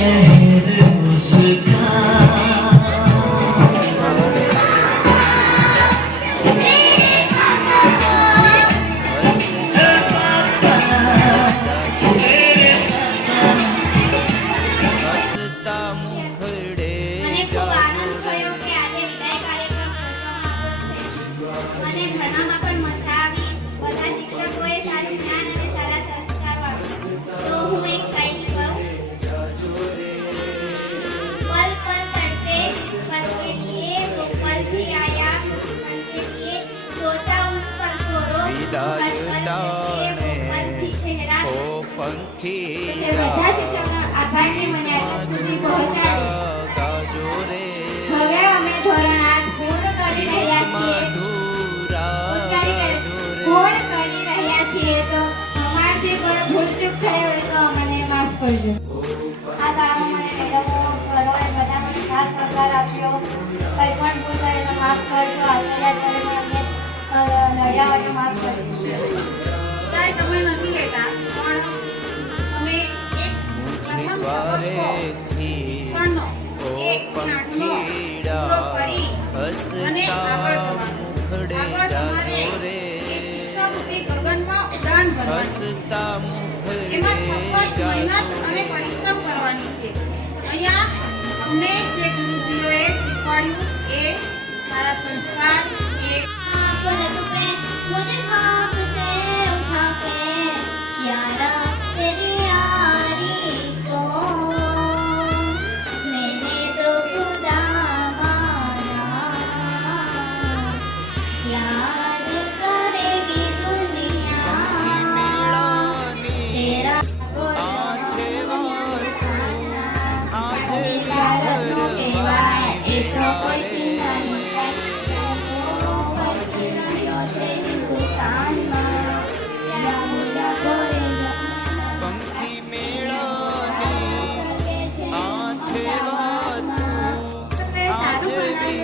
change. છે બધા શિક્ષકનો આભારને મને આજ સુધી પહોંચાડી. હવે અમે ધોરણ આઠ પૂર્ણ કરી રહ્યા છીએ. પૂર્ણ કરી- રહ્યા છીએ તો અમારથી કોઈ ભૂલચૂક થઈ હોય તો અમને માફ કરજો. આ શાળામાં મને મેડમો સરોએ બધા મને ખાસ સહકાર આપ્યો. કંઈ પણ ભૂલ થાય તો માફ કરજો. આચાર્ય સરે પણ અમને નડ્યા હોય તો માફ કરજો કાંઈ તમે નથી લેતા. શિક્ષણનો એક થી પૂરો અને પરિશ્રમ કરવાની છે અહીંયા અમને જે ગુરુજીઓએ શીખવાડ્યું એ સારા સંસ્કાર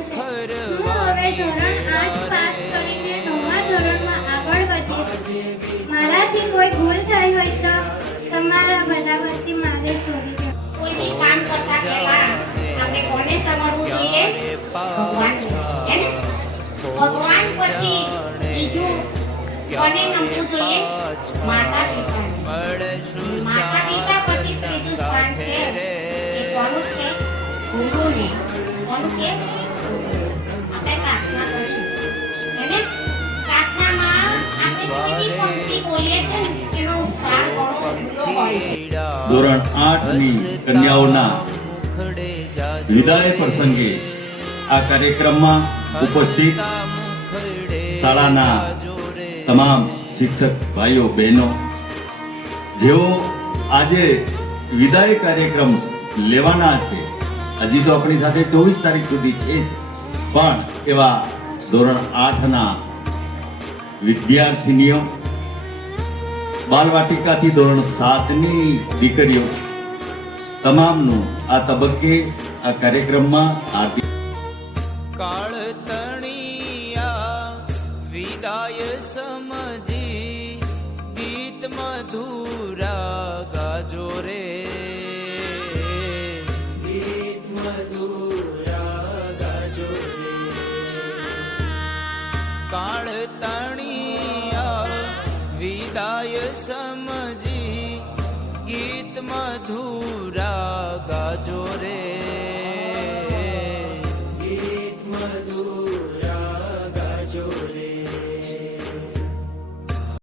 છે હવે ધોરણ આઠ પાસ કરીને નવમા ધોરણમાં આગળ વધીશ. મારાથી કોઈ ભૂલ થઈ હોય તો તમારા બધા મારે સોરી કોને સમજવું જોઈએ? પછી બીજું માતા પછી ધોરણ આઠની કન્યાઓના વિદાય પ્રસંગે આ કાર્યક્રમમાં ઉપસ્થિત શાળાના તમામ શિક્ષક ભાઈઓ, બહેનો, જેઓ આજે વિદાય કાર્યક્રમ લેવાના છે. હજી તો આપણી સાથે ચોવીસ તારીખ સુધી છે પણ એવા ધોરણ આઠના વિદ્યાર્થીનીઓ બાલવાટિકાથી ધોરણ સાતની દીકરીઓ. તમામનું આ તબક્કે આ કાર્યક્રમમાં હાર્દિક કાળ તણિયા વિદાય ગાજો રે. ગીત મધુરા ગાજો કાળ તણિયા વિદાય સમજી ગીત મધુરા ગાજો રે.